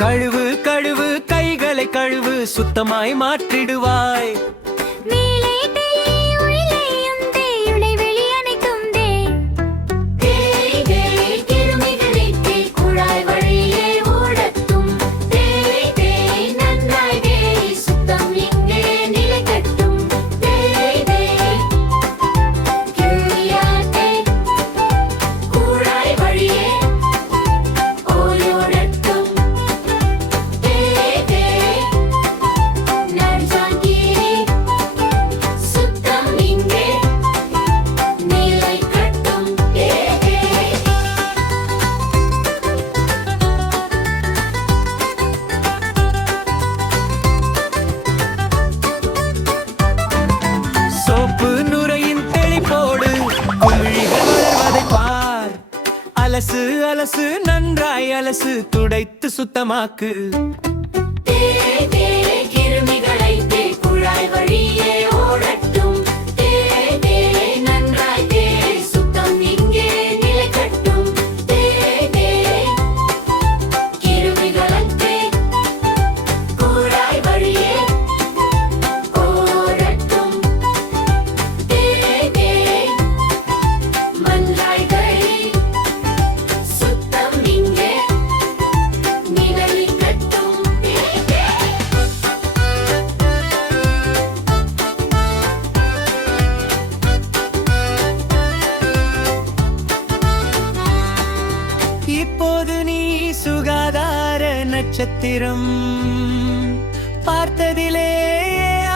கழுவு கழுவு கைகளை கழுவு சுத்தமாய் மாற்றிடுவாய். அலசு அலசு நன்றாய் அலசு துடைத்து சுத்தமாக்கு. கிருமிகளை குழாய் வழியே ஓடட்டும். நன்றாய் சுத்தம் இங்கே நிலைக்கட்டும். கிருமிகளை குழாய் வழியே ஓடட்டும். மன்றாய் இப்போது நீ சுகாதார நட்சத்திரம், பார்த்ததிலே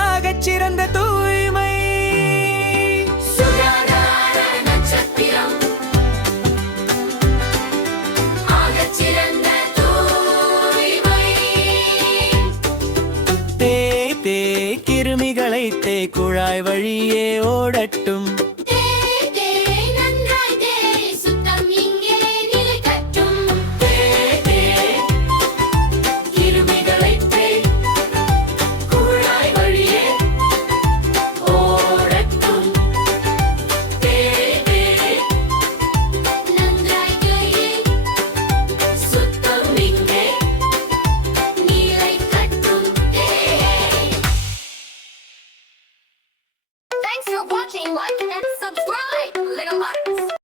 ஆகச் சிறந்த தூய்மை. சுகாதார நட்சத்திரம், ஆகச் சிறந்த தூய்மை. கிருமிகளை குழாய் வழியே ஓடட்டும்.